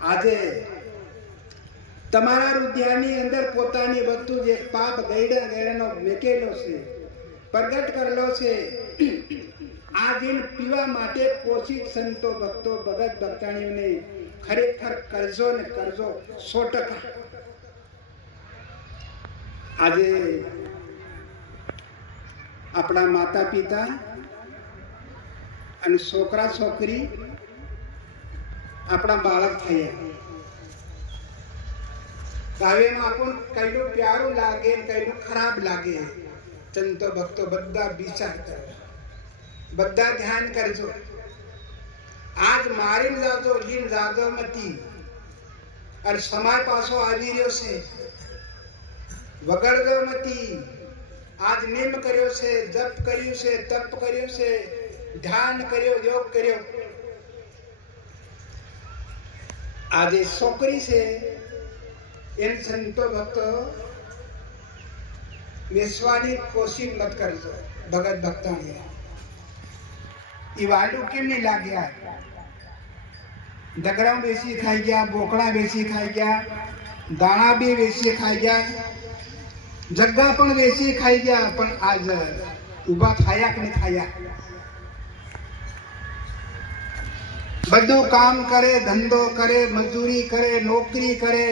આજે તમારા હૃદયની અંદર પોતાની વસ્તુ જે પાપ ગયડાનો મેકેલો છે, પ્રગટ કરેલો છે, આ દિન પીવા માટે પોષિત સંતો ભક્તો ભગત ભક્તાણીઓને ખરેખર કરજો ને કરજો 100%. આજે આપણા માતા પિતા અને છોકરા છોકરી આપણા બાળક થયા. હવે આપણને કઈનું પ્યારું લાગે કઈનું ખરાબ લાગે. સંતો ભક્તો બધા વિચાર કરો, બધા ધ્યાન કરજો. આજ મારીને જાજો, લીન જાજો મતી. અને સમય પાછો આવી રહ્યો છે, વગડજો મતી. આજ નિયમ કર્યો છે, જપ કર્યું છે, તપ કર્યું છે, ધ્યાન કર્યો, યોગ કર્યો. આજે છોકરી છે એમ સંતો ભક્તો બેસવાની કોશિશ મત કરજો. ભગત ભક્તાણી એ વાલું કેમ નહીં લાગ્યા? ડગરા બેસી ખાઈ ગયા, બોકડા બેસી ખાઈ ગયા, દાણા બી બેસી ખાઈ ગયા, જગ્ગા પણ બેસી ખાઈ ગયા. પણ આજ ઉભા ખાયા કે નહીં ખાયા? બધું કામ કરે, ધંધો કરે, મજૂરી કરે, નોકરી કરે,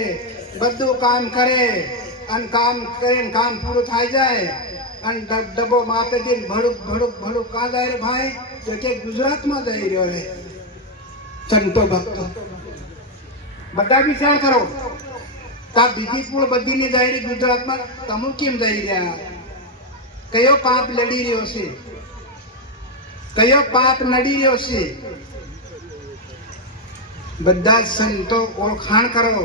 બધું કામ કરે અને કામ કરીને કામ પૂરું થઈ જાય અને ડબ્બો માપે દઈને ભડુક ભડુક ભડુક કાં જાય રે ભાઈ? તો કે ગુજરાતમાં જઈ રહ્યો રે. સંતો ભક્તો બધા વિચાર કરો. તા બીજી પૂળ બધીની જાય રહી ગુજરાતમાં, તમે કેમ જઈ રહ્યા? કયો પાપ લડી રહ્યો છે? કયો પાપ નડી રહ્યો છે? બધા સંતો ઓળખાણ કરો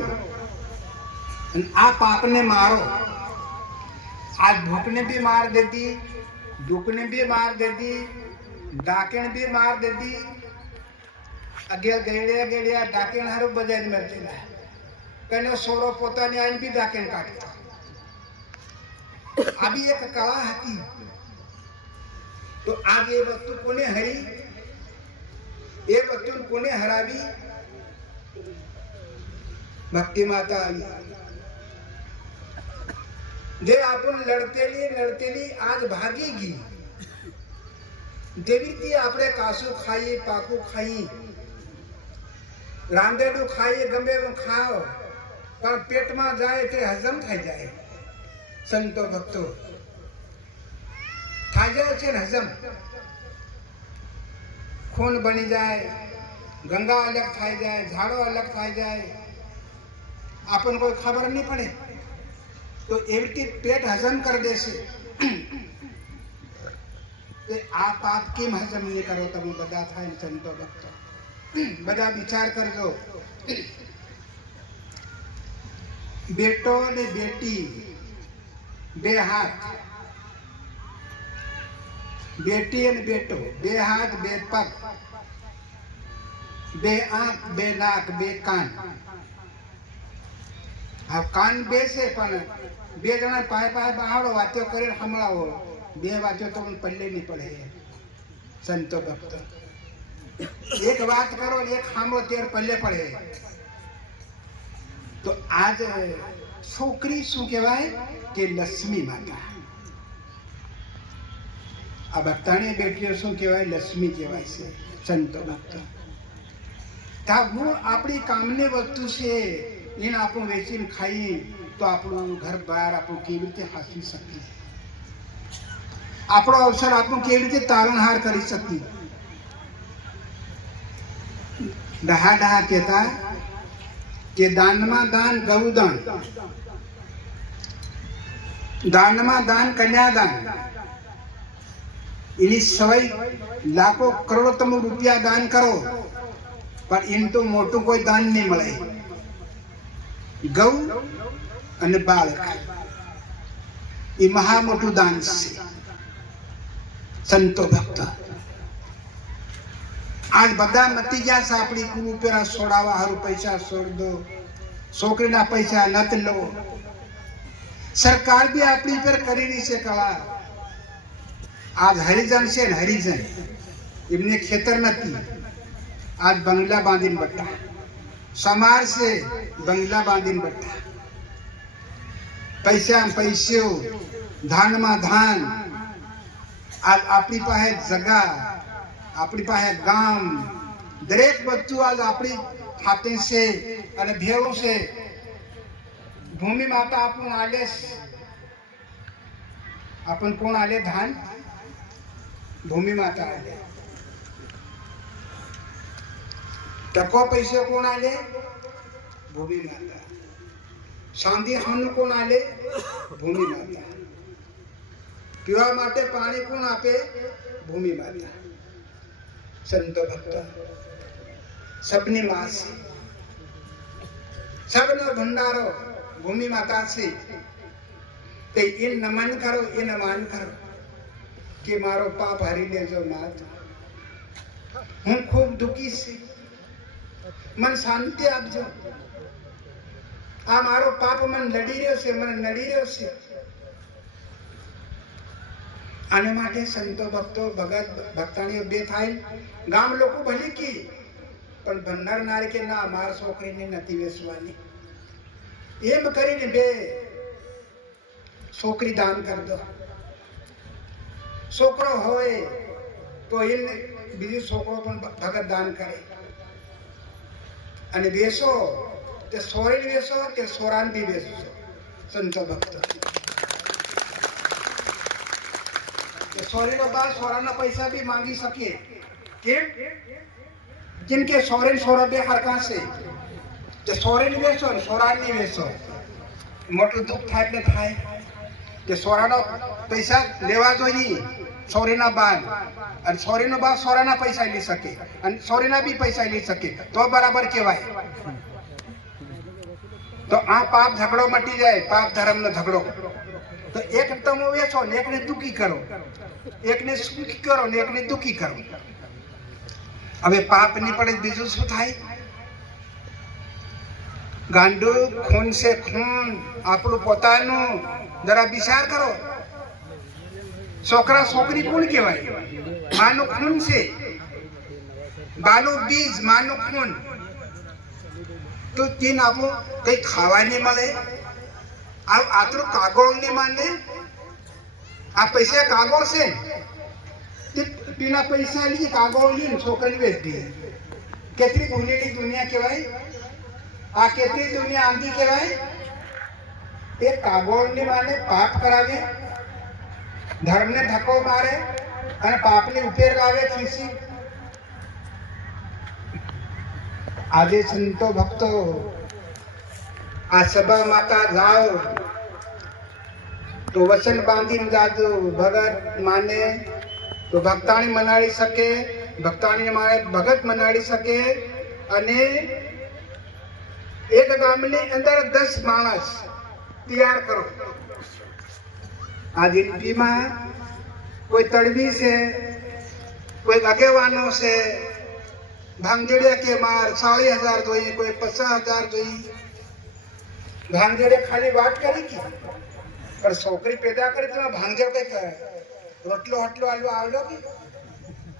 અને આ પાપને મારો. આ ભૂખને બી માર દેતી, દુઃખને બી માર દેતી, ડાકેણ બી માર દેતી. અગિયાર ગેડિયા ગેડિયા ડાકેણ હારું બજાર મળતી કનો સોરો પોતાની આઈને બી ડાકેણ કાઢતો. આ બી એક કળા હતી. તો આજ એ વસ્તુ કોને હરી? એ વસ્તુ કોને હરાવી? ભક્તિ માતા આવી. જે આપણને લડતેલી આજ ભાગી ગઈ. જેવી રીતે આપણે કાસું ખાઈએ, પાકું ખાઈએ, રાંધેલું ખાઈએ, ગમે એવું ખાઓ, પણ પેટમાં જાય તે હજમ થઈ જાય. સંતો ભક્તો થઈ જાય છે ને હજમ. ખૂન બની જાય, ગંગા અલગ થઈ જાય, ઝાડો અલગ થઈ જાય, આપણને કોઈ ખબર નહીં પડે. તો એવી રીતે પેટ હજમ કરી દેશે. આ પાપ કેમ હજમ નહીં કરો તમે બધા? થાય સંતો ભક્તો બધા વિચાર કરજો. બેટો ને બેટી બે હાથ, બેટી અને બેટો બે હાથ, બે પગ, બે આંખ, બે નાક, બે કાન. આ કાન બે છે પણ બે જણા પાય પાય બહાડો વાતો કરીને સંભળાવો. બે વાતો તો પલ્લે નહીં પડે. સંતો ભક્તો એક વાત કરો, એક સાંભળો ત્યારે પલ્લે પડે. તો આજ છોકરી શું કહેવાય કે લક્ષ્મી માતા. આ ભક્તાણી બેટીઓ શું કહેવાય? લક્ષ્મી કહેવાય છે. સંતો ભક્તો આપણી કામની વસ્તુ છે, એને આપણું વેચીને ખાઈએ તો આપણું ઘર બહાર આપણું કેવી રીતે હાંસી શકીએ? આપણો અવસર આપણું કેવી રીતે તારણહાર કરી શકીએ? ડહા ડહા કહેતા કે દાનમાં દાન ગૌદાન, દાનમાં દાન કન્યાદાન. એની સવાઈ લાખો કરોડો તમે રૂપિયા દાન કરો પણ એમ તો મોટું કોઈ દાન નહીં મળે. ગૌ અને બાળક એ મહા મોટું દાન છે. સંતો ભક્તો આજ બધા મતી ગયા છે. આપણી કુળ પેરા છોડાવવા હારું પૈસા છોડ દો, છોકરીના પૈસા નત લો. સરકાર બી આપણી પર કરી રહી છે કળા. આજ હરિજન છે ને, હરિજન એમને ખેતર નથી, આજ બંગલા બાંધીને બટા. समार से बंगला बांधीने बैठा, पैसा में पैसो, धान में धान। आज अपनी पाहे जगह, अपनी पाहे गाम, दरेक वस्तु आज अपनी हाथे से अने भेड़ों से भूमि माता अपन आले, अपन कौन आले? धान भूमि माता आले। टको पैसे कोण आले? भूमि माता। शांति हन कोण आले? भूमि माता। पीवा माटे पानी कोण आपे? भूमि माता। संत भक्त सबनी मां से, सबनो भंडारो भूमि माता से। ते इन नमन करो, इन मान करो कि मारो पाप हरी ले जो मात। हूँ खूब दुखी से, मन शांति आपजो। आ मारो पाप मन लड़ी रह्यो छे, मन नड़ी रह्यो छे। आने माटे संतो भक्तो भगत भक्ताणीओ बे थाय। गाम लोको भली की पण भंडार नारी के ना मार छोकरीने नथी वेचवानी। एम करीने बे छोकरी दान कर दो। छोकरो होय तो इन बीजो छोकरो पण भगत दान करे। અને બેસો તે સોરેન બેસો તે સોરાન भी બેસો संत भक्त। सोरेनो बा सोराना पैसा भी मांगी सके के जिनके सोरेन सोरा बे हरका से ते सोरेन बेसो सोरान नहीं बेसो। मोटो दुख थाय એટલે થાય કે સોરાનો પૈસા લેવા જોઈએ સોરેના બાન અને સોરેનો બા સોરાના પૈસા લઈ શકે અને સોરેના બી પૈસા લઈ શકે તો બરાબર કહેવાય। तो आ पाप झगड़ो मटी जाए, पाप धर्म नो झगड़ो। तो एक तमो वेचो ने एक ने दुखी करो, एक ने सुखी करो ने एक ने दुखी करो। હવે પાપ ની પડે બીજું શું થાય? ગાંડુ ખૂન से खून આપણું પોતાનું જરા વિચાર કરો। છોકરા છોકરી કોણ કહેવાય? માનું ખૂન છે, બાનું બીજ, માનું ખૂન। तो तीन आपको कई खावा नहीं मले, आप आतरो कागोल नहीं माने, आप पैसे कागोल से बिना पैसा लिए कागोल लिए छोकरी बेच दिए। केतरी गुनेली दुनिया के भाई, आ केतरी दुनिया आंधी के भाई। ये कागोल नहीं माने, पाप करावे, धर्म ने धक्को मारे, अने पाप ने उपेर लावे किसी। आजे संतो भक्तो आ सभा माता जाओ तो वचन बांधी जाजो। भगत माने तो भक्ताणी मनाड़ी सके, भक्ताणी माने भगत मनाड़ी सके। अने एक गामनी अंदर 10 माणस तैयार करो। आज इन में कोई तड़वी से, कोई अगेवानो से भांगजेड़िया के मार 40,000 जोई, कोई 50,000 जोई। भांगजेड़िया खाली बात करेगी पर छोकरी पैदा करे तो भांगजेड़ कई करे रोटलो हटलो आलो आवलो की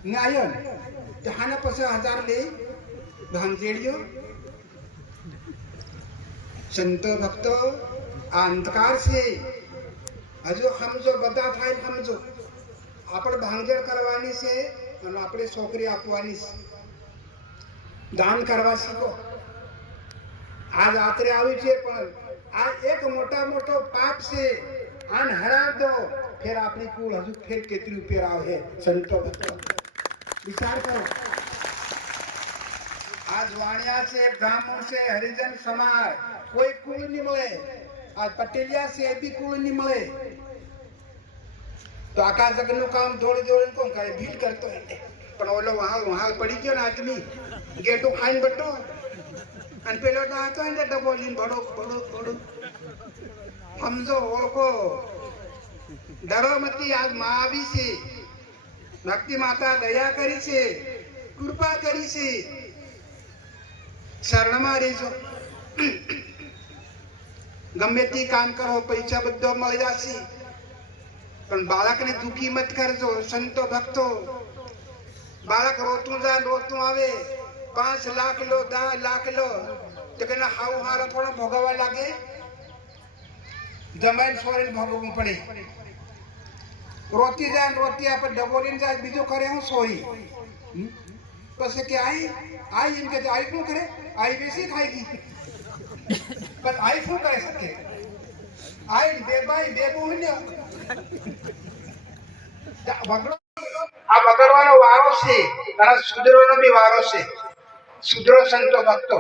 ने आयो तो हाना 50,000 ले भांगजेड़ियो। संतो भक्तो अंधकार से हजो समझो बदा थाय समझो आपण भांगजेड़ करवानी से અને આપણે છોકરી આપવાની છે। दान करवा सीखो। आज आतरे आई छे पण आ एक मोटा मोटो पाप से आन हरा दो फिर अपनी कुल हजू फिर केतरी ऊपर आवे। संतो भक्तो विचार करो। आज वाणिया से, ब्राह्मण से, हरिजन समाज कोई कुल नहीं मिले। आज पटेलिया से भी कुल नहीं मिले तो आका जगनु काम दौड़ दौड़ को करे भीड़ करतो है। पण ओलो वहां पड़ी गयो ना आदमी गेटो खाइन बटो अन पेलो ना तो ने डबोलीन बड़ो बड़ो बड़ो समझो ओको डरो मती। आज मां आवी छे, भक्ति माता दया करी छे, कृपा करी छे, शरण में रहीजो। गमे ते काम करो पैसा बधो मळी जाशे पण बालक ने दुखी मत करजो। संतो भक्तो बालक रोतू जा रोतू आवे 5 लाख लो 10 लाख लो तो कहना हाउ हारा थोड़ा भोगवा लागे जमाइन सोरेन भोगવું પડે રોટી જાય રોટી આપણે ડબોલીને જાય બીજો કરે હું સોરી પછી કે आई એમ કે आई શું કરે आई બેસી ખાઈગી પણ आई શું કરે શકે आई બેબાઈ બેબુ ને આ વગડવાનો વારો છે અને સુધરોનો બી વારો છે સુધરો સંતો ભક્તો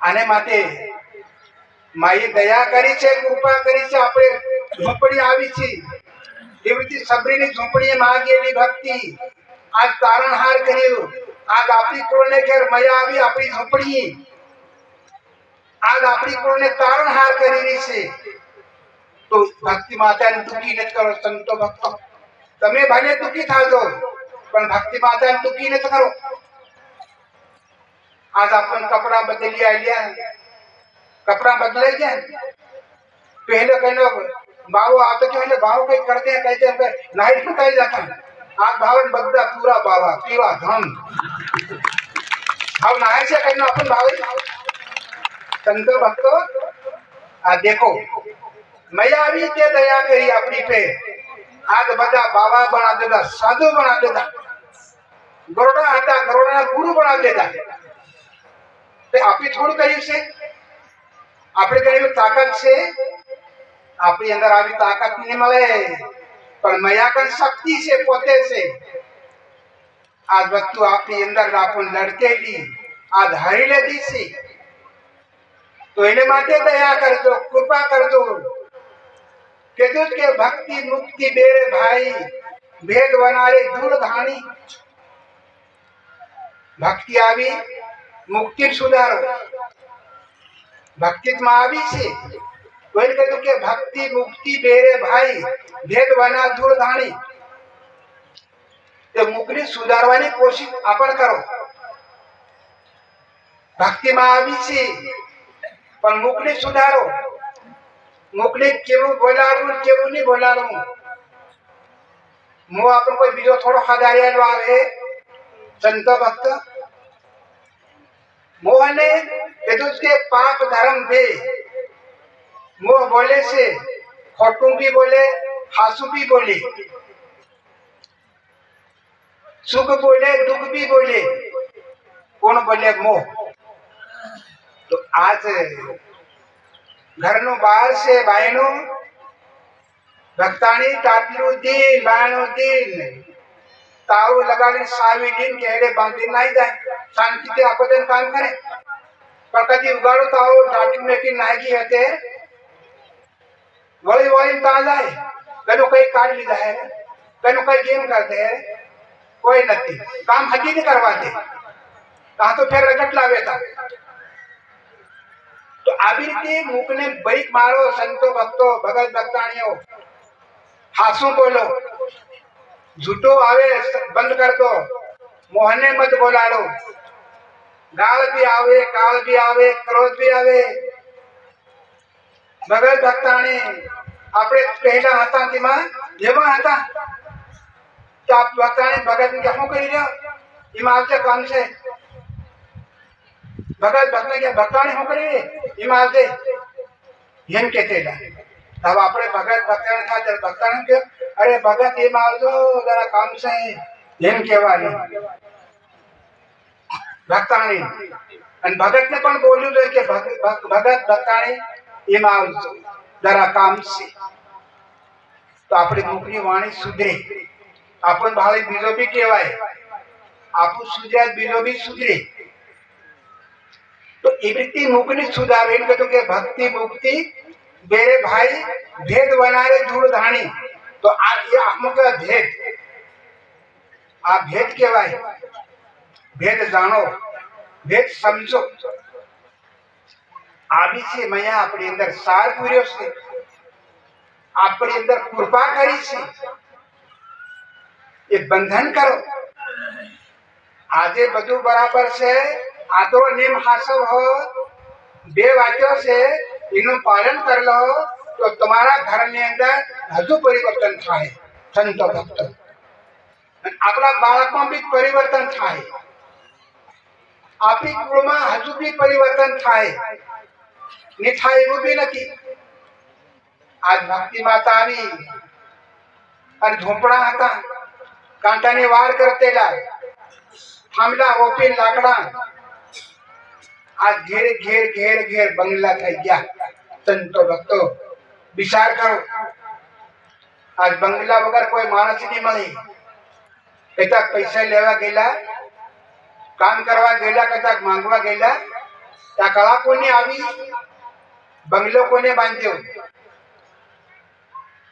આને માટે માએ દયા કરી છે કૃપા કરી છે આપણે ઝોપડી આવી છે એવી રીતે સબરીની ઝોપડીએ માં ગયેલી ભક્તિ આજ તારણહાર કર્યું આજ આપણી કુળને ઘેર મયા આવી આપણી ઝોપડી આજ આપણી કુળને તારણહાર કરી રહી છે તો ભક્તિ માતાને દુઃખી નથી કરો સંતો ભક્તો તમે ભલે દુઃખી થાજો પણ ભક્તિ માતાને દુઃખી નથી કરો आज अपन कपड़ा बदलिया लिया कपड़ा बदले गया पहले कहने बाबू आते कहने बाबू कहीं करते हैं कहते हैं नाइट में कहीं जाता आज भावन बदला पूरा बाबा पीवा धम अब नहाय से कहना अपन भावे संतो भक्तो आ देखो मैया भी ते दया करी अपनी पे आज बड़ा बाबा बना देता साधु बना देता गरुड़ा आता गरुड़ा गुरु बना देता આપણે થોડું કર્યું છે આપણે કર્યું તાકાત છે આપણી અંદર આવી તાકાત નહીં મળે પણ મયાકન શક્તિ છે પોતે છે આ વસ્તુ આપણી અંદર આપણને લડકેલી આ ધારી લીધી છે તો એને માટે દયા કરજો કૃપા કરજો કીધું કે ભક્તિ મુક્તિ બેરે ભાઈ ભેદ વનારે ધૂળ ધાણી ભક્તિ આવી मुक्ति सुधारो भक्ति में आवी छे कोई कहू के भक्ति मुक्ति बेरे भाई भेद बना धूल धाणी तो मुक्ति सुधारवानी कोशिश आपण करो भक्ति में आवी छे पण मुक्ति सुधारो मुक्ति केवू बोलाड़ू केवू नहीं बोलाड़ू मो अपन कोई बीजो थोड़ो हदारियालो आवे संतो भक्त मोहने कदुस के पाप धर्म दे मोह बोले से खोटू भी बोले हासू भी बोले सुख बोले दुख भी बोले कौन बोले मोह तो आज घर नो बाहर से बायनो भक्तानी टाटलू दिन बायनो दिन ताऊ लगाड़ी सावी दिन केड़े बांधी नहीं जाए शांति से आपको दिन काम करे पर कभी उगाड़ो ताऊ टाटी में की नागी हते वही वही ता जाए कनो कहीं काट ली जाए कनो कहीं गेम करते हैं कोई नहीं काम हजी नहीं करवाते कहा तो फिर रगट लावे था तो આવી રીતે મૂકને બરીક મારો સંતો ભક્તો ભગત ભક્તાણીઓ હાસુ બોલો झूठो आवे बंद कर दो मोहने मत बोलाड़ो गाल भी आवे काल भी आवे क्रोध भी आवे भगत भक्ताणी आपणे पहला हता तेमा जेवा हता तो आप भक्ताणी भगत ने શું કરી રહ્યો એમાં આવશે કામ છે ભગત ભક્ત કે ભક્તાણી શું કરી એમાં આવશે એમ કહેતેલા अब આપણે ભગત ભક્તાણી ખાતર ભક્તાણી કે अरे भगत ये मारजो जरा काम से एम कहेवानी भक्ताणी अन भगत ने पण बोल्યું છે કે भगत भक्ताणी ये मारजो जरा काम से तो આપણી મુખની વાણી સુધરે આપણ ભાવે બીજો બી કહેવાય આપું સુધર્યા બીજો બી સુધરે तो એ રીતે મુખની સુધારે એમ કહેતો કે ભક્તિ મુક્તિ બેરે ભાઈ ભેદ વનારે ધૂળ ધાણી तो आज ये आत्मा का भेद आप भेद कहवाय भेद जानो भेद समझो आदि से मैया अपने अंदर सार पूर्यो से अपने अंदर कृपा करी से ये बंधन करो आजे बधु बराबर से आदो नियम हासिल हो बे वाक्यों से इनो पालन कर लो तो तुम्हारा घर में अंदर हजू परिवर्तन थाय संतो भक्त अपना बालक में भी परिवर्तन थाय આપણી કુળમાં હજુ બી પરિવર્તન થાય ને થાય એવું બી નથી. આજ ભક્તિ માતા આવી અને ઝૂંપડા હતા, કાંટાની વાર કરતેલા, થાંભલા ઓપી લાકડા, આજ ઘેર ઘેર ઘેર ઘેર બંગલા થઈ ગયા. સંતો ભક્તો વિચાર કરો, આજ બંગલા વગર કોઈ માણસ નહીં મળી. કદાચ પૈસા લેવા ગયેલા, કામ કરવા ગયેલા, કદાચ માંગવા ગયેલા, ત્યાં કળા કોને આવી, બંગલો કોને બાંધ્યો?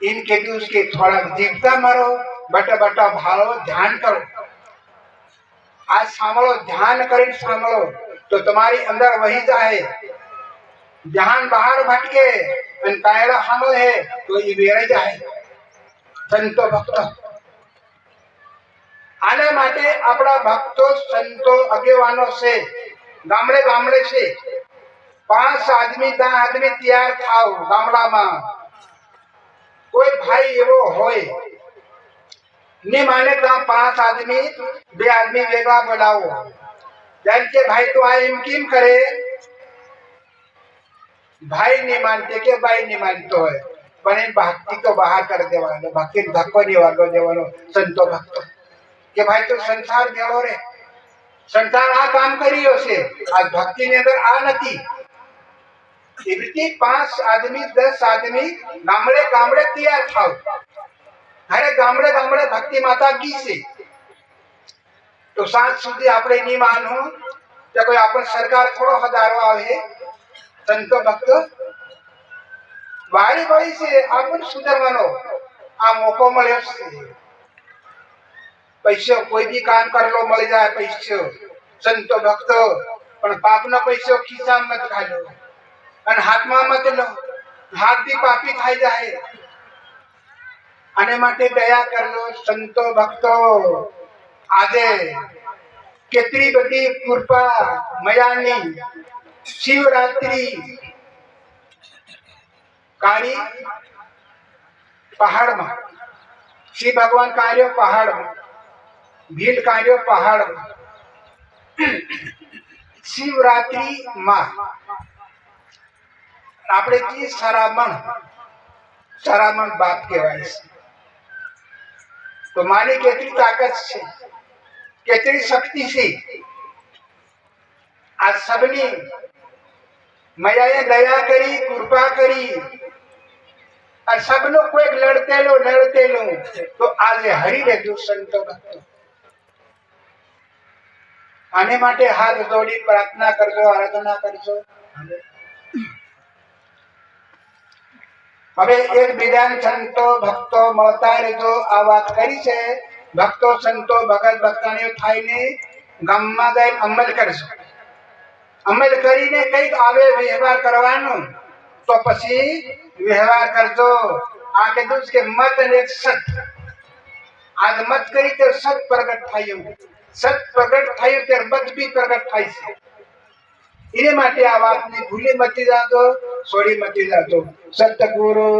इनके भी उसके थोड़ा जीवता मारो, बटा बटा भालो, ध्यान करो. आज सांभळो, ध्यान करीने सांभळो तो तुम्हारी अंदर वही जाए. ध्यान बाहर भटके અને કાયડા સાંભળે તો એ વેરાઈ જાય. સંતો ભક્તો આના માટે આપણા ભક્તો સંતો આગેવાનો છે, ગામડે ગામડે છે. 5 આદમી 10 આદમી તૈયાર થાવ ગામડામાં. कोई भाई एवो होय ने माने तो 5 आदमी 2 आदमी वेगळा बोलावो. जन के भाई तो आ एम केम करे, भाई नहीं मानते के भाई नहीं मानतो है, पण इन भक्ति तो बाहर कर देवानो, भक्ति धक्को नहीं वागो देवानो. संतो भक्तो के भाई तो संसार गेलो रे, संसार आ काम करियो छे, आज भक्ति ने अंदर आ नथी. એવી રીતે 5 આદમી 10 આદમી ગામડે ગામડે તૈયાર થાવ. અરે ગામડે ગામડે ભક્તિ માતા કી છે તો સાંજ સુધી આપણે નહીં માનવું કે કોઈ આપણ સરકાર થોડો હજારો આવે. સંતો ભક્તો વારી વળી છે આપણ સુધરવાનો આ મોકો મળ્યો છે. પૈસો કોઈ બી કામ કરેલો મળી જાય પૈસો. સંતો ભક્તો પણ પાપનો પૈસો ખિસ્સામાં મત ઘાલો અને હાથમાં મત લો, હાથ થી પાપી થઈ જાય. આને માટે દયા કરજો સંતો ભક્તો. આજે કેટલી બધી કૃપા મયાની શિવરાત્રી કાળી પહાડમાં, શિવ ભગવાન કાર્યો પહાડમાં, ભીલ કાર્યો પહાડમાં. શિવરાત્રી માં આપણે કી શરામણ બાપ કહેવાય છે. તો માની કેટલી તાકાત છે, કેટલી શક્તિ છે. આ સબની મયાએ દયા કરી, કૃપા કરી અને સબનો કોઈ લડતેલું તો આજે હરી રહેતું. સંતો ભક્તો આને માટે હાથ જોડી પ્રાર્થના કરજો, આરાધના કરજો. હવે એક બીજાને સંતો ભક્તો મળતા રહેજો. આ વાત કરી છે. ભક્તો સંતો ભગત ભક્તાણીઓ થાયને ગામમાં જઈને અમલ કરજો. અમલ કરીને કઈક આવે વ્યવહાર કરવાનો તો પછી વ્યવહાર કરજો. આ કીધું કે મત અને સત. આજ મત કરી તો સત પ્રગટ થયું, સત પ્રગટ થયું ત્યારે મત બી પ્રગટ થાય છે. એને માટે આ વાતને ભૂલી મતી જાતો, છોડી મતી જાતો. સતગુરુ